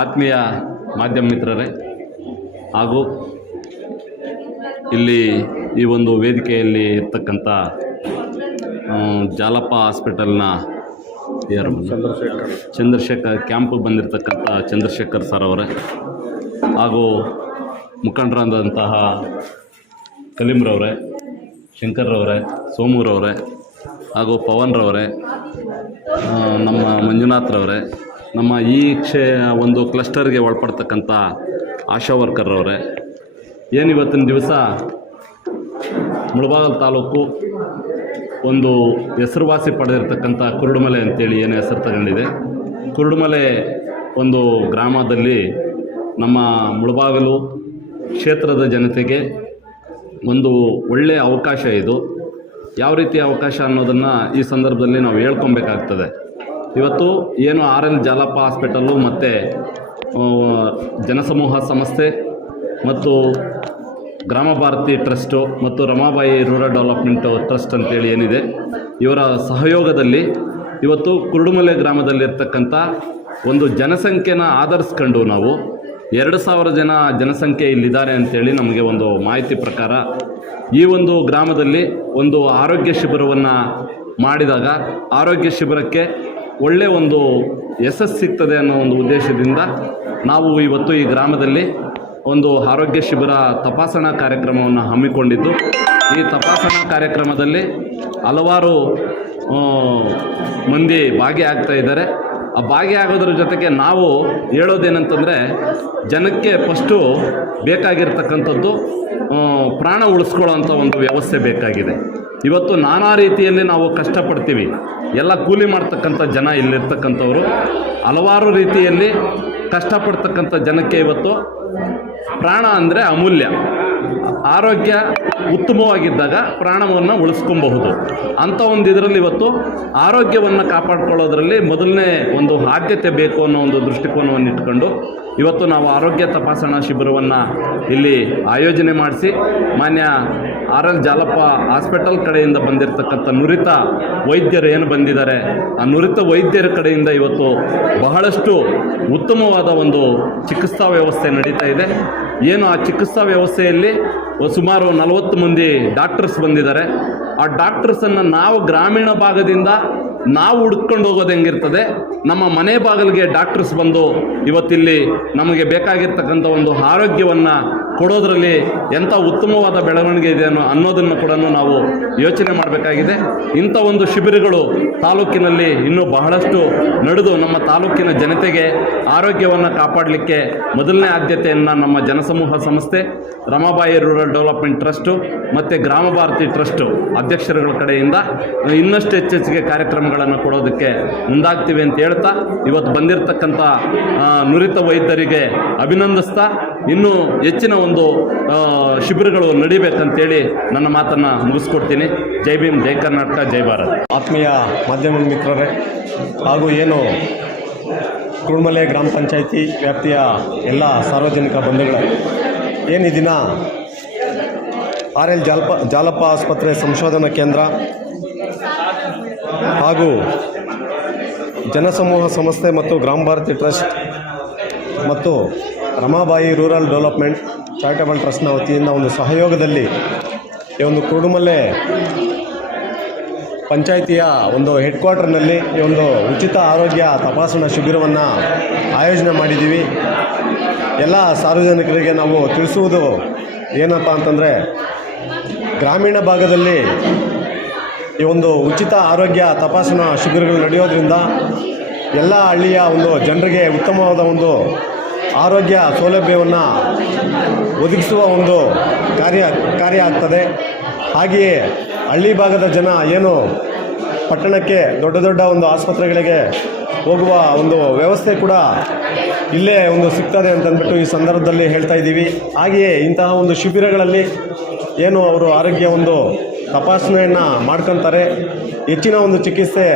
ಆತ್ಮೀಯ ಮಾಧ್ಯಮ ಮಿತ್ರರೇ ಹಾಗೂ ಇಲ್ಲಿ ಈ ಒಂದು ವೇದಿಕೆಯಲ್ಲಿ ಇರ್ತಕ್ಕಂಥ ಜಾಲಪ್ಪ ಹಾಸ್ಪಿಟಲ್ನ ಚಂದ್ರಶೇಖರ್ ಕ್ಯಾಂಪಿಗೆ ಬಂದಿರತಕ್ಕಂಥ ಚಂದ್ರಶೇಖರ್ ಸರ್ ಅವರೇ ಹಾಗೂ ಮುಖಂಡರಾದಂತಹ ಕಲೀಮ್ರವರೇ, ಶಂಕರ್ರವರೇ, ಸೋಮೂರವರೇ ಹಾಗೂ ಪವನ್ರವರೇ, ನಮ್ಮ ಮಂಜುನಾಥ್ರವರೇ, ನಮ್ಮ ಈ ಒಂದು ಕ್ಲಸ್ಟರ್ಗೆ ಒಳಪಡ್ತಕ್ಕಂಥ ಆಶಾ ವರ್ಕರ್ರವರೇ, ಏನಿವತ್ತಿನ ದಿವಸ ಮುಳಬಾಗಿಲು ತಾಲೂಕು ಒಂದು ಹೆಸರುವಾಸಿ ಪಡೆದಿರ್ತಕ್ಕಂಥ ಕುರುಡುಮಲೆ ಅಂತೇಳಿ ಏನು ಹೆಸರು ತಗೊಂಡಿದೆ. ಕುರುಡುಮಲೆ ಒಂದು ಗ್ರಾಮದಲ್ಲಿ ನಮ್ಮ ಮುಳಬಾಗಿಲು ಕ್ಷೇತ್ರದ ಜನತೆಗೆ ಒಂದು ಒಳ್ಳೆಯ ಅವಕಾಶ ಇದು. ಯಾವ ರೀತಿಯ ಅವಕಾಶ ಅನ್ನೋದನ್ನು ಈ ಸಂದರ್ಭದಲ್ಲಿ ನಾವು ಹೇಳ್ಕೊಬೇಕಾಗ್ತದೆ. ಇವತ್ತು ಏನು RL ಜಾಲಪ್ಪ ಹಾಸ್ಪಿಟಲ್ಲು ಮತ್ತು ಜನಸಮೂಹ ಸಂಸ್ಥೆ ಮತ್ತು ಗ್ರಾಮ ಭಾರತಿ ಟ್ರಸ್ಟು ಮತ್ತು ರಮಾಬಾಯಿ ರೂರಲ್ ಡೆವಲಪ್ಮೆಂಟ್ ಟ್ರಸ್ಟ್ ಅಂತೇಳಿ ಏನಿದೆ, ಇವರ ಸಹಯೋಗದಲ್ಲಿ ಇವತ್ತು ಕುರುಡುಮಲೆ ಗ್ರಾಮದಲ್ಲಿರ್ತಕ್ಕಂಥ ಒಂದು ಜನಸಂಖ್ಯೆನ ಆಧರಿಸ್ಕೊಂಡು ನಾವು 2000 ಜನ ಜನಸಂಖ್ಯೆ ಇಲ್ಲಿದ್ದಾರೆ ಅಂಥೇಳಿ ನಮಗೆ ಒಂದು ಮಾಹಿತಿ ಪ್ರಕಾರ ಈ ಒಂದು ಗ್ರಾಮದಲ್ಲಿ ಒಂದು ಆರೋಗ್ಯ ಶಿಬಿರವನ್ನು ಮಾಡಿದಾಗ ಆರೋಗ್ಯ ಶಿಬಿರಕ್ಕೆ ಒಳ್ಳೆಯ ಒಂದು ಯಶಸ್ಸು ಸಿಗ್ತದೆ ಅನ್ನೋ ಒಂದು ಉದ್ದೇಶದಿಂದ ನಾವು ಇವತ್ತು ಈ ಗ್ರಾಮದಲ್ಲಿ ಒಂದು ಆರೋಗ್ಯ ಶಿಬಿರ ತಪಾಸಣಾ ಕಾರ್ಯಕ್ರಮವನ್ನು ಹಮ್ಮಿಕೊಂಡಿದ್ದು, ಈ ತಪಾಸಣಾ ಕಾರ್ಯಕ್ರಮದಲ್ಲಿ ಹಲವಾರು ಮಂದಿ ಭಾಗಿಯಾಗ್ತಾ ಇದ್ದಾರೆ. ಆ ಭಾಗಿಯಾಗೋದ್ರ ಜೊತೆಗೆ ನಾವು ಹೇಳೋದೇನಂತಂದರೆ, ಜನಕ್ಕೆ ಫಸ್ಟು ಬೇಕಾಗಿರ್ತಕ್ಕಂಥದ್ದು ಪ್ರಾಣ ಉಳಿಸ್ಕೊಳ್ಳೋವಂಥ ಒಂದು ವ್ಯವಸ್ಥೆ ಬೇಕಾಗಿದೆ. ಇವತ್ತು ನಾನಾ ರೀತಿಯಲ್ಲಿ ನಾವು ಕಷ್ಟಪಡ್ತೀವಿ. ಎಲ್ಲ ಕೂಲಿ ಮಾಡ್ತಕ್ಕಂಥ ಜನ ಇಲ್ಲಿರ್ತಕ್ಕಂಥವ್ರು ಹಲವಾರು ರೀತಿಯಲ್ಲಿ ಕಷ್ಟಪಡ್ತಕ್ಕಂಥ ಜನಕ್ಕೆ ಇವತ್ತು ಪ್ರಾಣ ಅಂದರೆ ಅಮೂಲ್ಯ. ಆರೋಗ್ಯ ಉತ್ತಮವಾಗಿದ್ದಾಗ ಪ್ರಾಣವನ್ನು ಉಳಿಸ್ಕೊಬಹುದು. ಅಂಥ ಒಂದು ಇದರಲ್ಲಿ ಇವತ್ತು ಆರೋಗ್ಯವನ್ನು ಕಾಪಾಡಿಕೊಳ್ಳೋದ್ರಲ್ಲಿ ಮೊದಲನೇ ಒಂದು ಆದ್ಯತೆ ಬೇಕು ಅನ್ನೋ ಒಂದು ದೃಷ್ಟಿಕೋನವನ್ನು ಇಟ್ಕೊಂಡು ಇವತ್ತು ನಾವು ಆರೋಗ್ಯ ತಪಾಸಣಾ ಶಿಬಿರವನ್ನು ಇಲ್ಲಿ ಆಯೋಜನೆ ಮಾಡಿಸಿ ಮಾನ್ಯ RL ಜಾಲಪ್ಪ ಹಾಸ್ಪಿಟಲ್ ಕಡೆಯಿಂದ ಬಂದಿರತಕ್ಕಂಥ ನುರಿತ ವೈದ್ಯರು ಏನು ಬಂದಿದ್ದಾರೆ, ಆ ನುರಿತ ವೈದ್ಯರ ಕಡೆಯಿಂದ ಇವತ್ತು ಬಹಳಷ್ಟು ಉತ್ತಮವಾದ ಒಂದು ಚಿಕಿತ್ಸಾ ವ್ಯವಸ್ಥೆ ನಡೀತಾ ಇದೆ. ಏನು ಆ ಚಿಕಿತ್ಸಾ ವ್ಯವಸ್ಥೆಯಲ್ಲಿ ಸುಮಾರು 40 ಮಂದಿ ಡಾಕ್ಟರ್ಸ್ ಬಂದಿದ್ದಾರೆ. ಆ ಡಾಕ್ಟರ್ಸನ್ನು ನಾವು ಗ್ರಾಮೀಣ ಭಾಗದಿಂದ ನಾವು ಹುಡ್ಕೊಂಡು ಹೋಗೋದು ಹೆಂಗಿರ್ತದೆ, ನಮ್ಮ ಮನೆ ಬಾಗಿಲಿಗೆ ಡಾಕ್ಟರ್ಸ್ ಬಂದು ಇವತ್ತಿಲ್ಲಿ ನಮಗೆ ಬೇಕಾಗಿರ್ತಕ್ಕಂಥ ಒಂದು ಆರೋಗ್ಯವನ್ನು ಕೊಡೋದ್ರಲ್ಲಿ ಎಂಥ ಉತ್ತಮವಾದ ಬೆಳವಣಿಗೆ ಇದೆ ಅನ್ನೋದನ್ನು ಕೂಡ ನಾವು ಯೋಚನೆ ಮಾಡಬೇಕಾಗಿದೆ. ಇಂಥ ಒಂದು ಶಿಬಿರಗಳು ತಾಲೂಕಿನಲ್ಲಿ ಇನ್ನೂ ಬಹಳಷ್ಟು ನಡೆದು ನಮ್ಮ ತಾಲೂಕಿನ ಜನತೆಗೆ ಆರೋಗ್ಯವನ್ನು ಕಾಪಾಡಲಿಕ್ಕೆ ಮೊದಲನೇ ಆದ್ಯತೆಯನ್ನು ನಮ್ಮ ಜನಸಮೂಹ ಸಂಸ್ಥೆ, ರಮಾಬಾಯಿ ರೂರಲ್ ಡೆವಲಪ್ಮೆಂಟ್ ಟ್ರಸ್ಟು ಮತ್ತು ಗ್ರಾಮ ಭಾರತಿ ಟ್ರಸ್ಟು ಅಧ್ಯಕ್ಷರುಗಳ ಕಡೆಯಿಂದ ಇನ್ನಷ್ಟು ಹೆಚ್ಚೆಚ್ಚಿಗೆ ಕಾರ್ಯಕ್ರಮಗಳನ್ನು ಕೊಡೋದಕ್ಕೆ ಮುಂದಾಗ್ತೀವಿ ಅಂತ ಹೇಳ್ತಾ, ಇವತ್ತು ಬಂದಿರತಕ್ಕಂಥ ನುರಿತ ವೈದ್ಯರಿಗೆ ಅಭಿನಂದಿಸ್ತಾ ಇನ್ನೂ ಹೆಚ್ಚಿನ ಒಂದು ಶಿಬಿರಗಳು ನಡೀಬೇಕಂತೇಳಿ ನನ್ನ ಮಾತನ್ನು ಮುಗಿಸ್ಕೊಡ್ತೀನಿ. ಜೈ ಭೀಮ್, ಜೈ ಕರ್ನಾಟಕ, ಜೈ ಭಾರತ್. ಆತ್ಮೀಯ ಮಾಧ್ಯಮ ಮಿತ್ರರೇ ಹಾಗೂ ಏನು ಕುರುಡುಮಲೆ ಗ್ರಾಮ ಪಂಚಾಯಿತಿ ವ್ಯಾಪ್ತಿಯ ಎಲ್ಲ ಸಾರ್ವಜನಿಕ ಬಂಧುಗಳೇ, ಏನು ಈ ದಿನ RL ಜಾಲಪ್ಪ ಆಸ್ಪತ್ರೆ ಸಂಶೋಧನಾ ಕೇಂದ್ರ ಹಾಗೂ ಜನಸಮೂಹ ಸಂಸ್ಥೆ ಮತ್ತು ಗ್ರಾಮ ಭಾರತಿ ಟ್ರಸ್ಟ್ ಮತ್ತು ರಮಾಬಾಯಿ ರೂರಲ್ ಡೆವಲಪ್ಮೆಂಟ್ ಚಾರಿಟಬಲ್ ಟ್ರಸ್ಟ್ನ ವತಿಯಿಂದ ಒಂದು ಸಹಯೋಗದಲ್ಲಿ ಈ ಒಂದು ಕುರುಡುಮಲೆ ಪಂಚಾಯಿತಿಯ ಒಂದು ಹೆಡ್ ಕ್ವಾರ್ಟರ್ನಲ್ಲಿ ಈ ಒಂದು ಉಚಿತ ಆರೋಗ್ಯ ತಪಾಸಣಾ ಶಿಬಿರವನ್ನು ಆಯೋಜನೆ ಮಾಡಿದ್ದೀವಿ. ಎಲ್ಲ ಸಾರ್ವಜನಿಕರಿಗೆ ನಾವು ತಿಳಿಸುವುದು ಏನಪ್ಪ ಅಂತಂದರೆ, ಗ್ರಾಮೀಣ ಭಾಗದಲ್ಲಿ ಈ ಒಂದು ಉಚಿತ ಆರೋಗ್ಯ ತಪಾಸಣಾ ಶಿಬಿರಗಳು ನಡೆಯೋದ್ರಿಂದ ಎಲ್ಲ ಹಳ್ಳಿಯ ಒಂದು ಜನರಿಗೆ ಉತ್ತಮವಾದ ಒಂದು ಆರೋಗ್ಯ ಸೌಲಭ್ಯವನ್ನು ಒದಗಿಸುವ ಒಂದು ಕಾರ್ಯ ಆಗ್ತದೆ. ಹಾಗೆಯೇ ಹಳ್ಳಿ ಭಾಗದ ಜನ ಏನು ಪಟ್ಟಣಕ್ಕೆ ದೊಡ್ಡ ದೊಡ್ಡ ಒಂದು ಆಸ್ಪತ್ರೆಗಳಿಗೆ ಹೋಗುವ ಒಂದು ವ್ಯವಸ್ಥೆ ಕೂಡ ಇಲ್ಲೇ ಒಂದು ಸಿಗ್ತದೆ ಅಂತಂದ್ಬಿಟ್ಟು ಈ ಸಂದರ್ಭದಲ್ಲಿ ಹೇಳ್ತಾ ಇದ್ದೀವಿ. ಹಾಗೆಯೇ ಇಂತಹ ಒಂದು ಶಿಬಿರಗಳಲ್ಲಿ ಏನು ಅವರು ಆರೋಗ್ಯ ಒಂದು ತಪಾಸಣೆಯನ್ನು ಮಾಡ್ಕೊತಾರೆ, ಹೆಚ್ಚಿನ ಒಂದು ಚಿಕಿತ್ಸೆ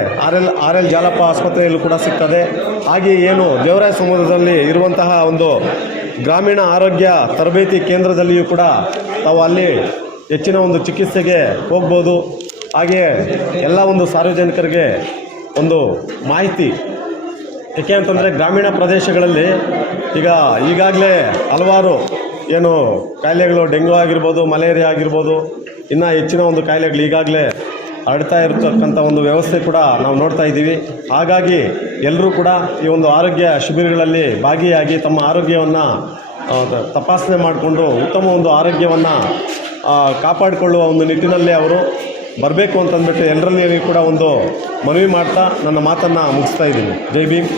RL ಜಾಲಪ್ಪ ಆಸ್ಪತ್ರೆಯಲ್ಲೂ ಕೂಡ ಸಿಗ್ತದೆ. ಹಾಗೆಯೇ ಏನು ದೇವರಾಯ ಸಮುದ್ರದಲ್ಲಿ ಇರುವಂತಹ ಒಂದು ಗ್ರಾಮೀಣ ಆರೋಗ್ಯ ತರಬೇತಿ ಕೇಂದ್ರದಲ್ಲಿಯೂ ಕೂಡ ತಾವು ಅಲ್ಲಿ ಹೆಚ್ಚಿನ ಒಂದು ಚಿಕಿತ್ಸೆಗೆ ಹೋಗ್ಬೋದು. ಹಾಗೆಯೇ ಎಲ್ಲ ಒಂದು ಸಾರ್ವಜನಿಕರಿಗೆ ಒಂದು ಮಾಹಿತಿ, ಏಕೆ ಅಂತಂದರೆ ಗ್ರಾಮೀಣ ಪ್ರದೇಶಗಳಲ್ಲಿ ಈಗ ಈಗಾಗಲೇ ಹಲವಾರು ಏನು ಕಾಯಿಲೆಗಳು ಡೆಂಗ್ಯೂ ಆಗಿರ್ಬೋದು, ಮಲೇರಿಯಾ ಆಗಿರ್ಬೋದು, ಇನ್ನೂ ಹೆಚ್ಚಿನ ಒಂದು ಕಾಯಿಲೆಗಳು ಈಗಾಗಲೇ ಹರಡ್ತಾ ಇರತಕ್ಕಂಥ ಒಂದು ವ್ಯವಸ್ಥೆ ಕೂಡ ನಾವು ನೋಡ್ತಾ ಇದ್ದೀವಿ. ಹಾಗಾಗಿ ಎಲ್ಲರೂ ಕೂಡ ಈ ಒಂದು ಆರೋಗ್ಯ ಶಿಬಿರಗಳಲ್ಲಿ ಭಾಗಿಯಾಗಿ ತಮ್ಮ ಆರೋಗ್ಯವನ್ನು ತಪಾಸಣೆ ಮಾಡಿಕೊಂಡು ಉತ್ತಮ ಒಂದು ಆರೋಗ್ಯವನ್ನು ಕಾಪಾಡಿಕೊಳ್ಳುವ ಒಂದು ನಿಟ್ಟಿನಲ್ಲಿ ಅವರು ಬರಬೇಕು ಅಂತಂದ್ಬಿಟ್ಟು ಎಲ್ಲರಲ್ಲಿ ಕೂಡ ಒಂದು ಮನವಿ ಮಾಡ್ತಾ ನನ್ನ ಮಾತನ್ನು ಮುಗಿಸ್ತಾ ಇದ್ದೀನಿ. ಜೈ ಭೀಮ್.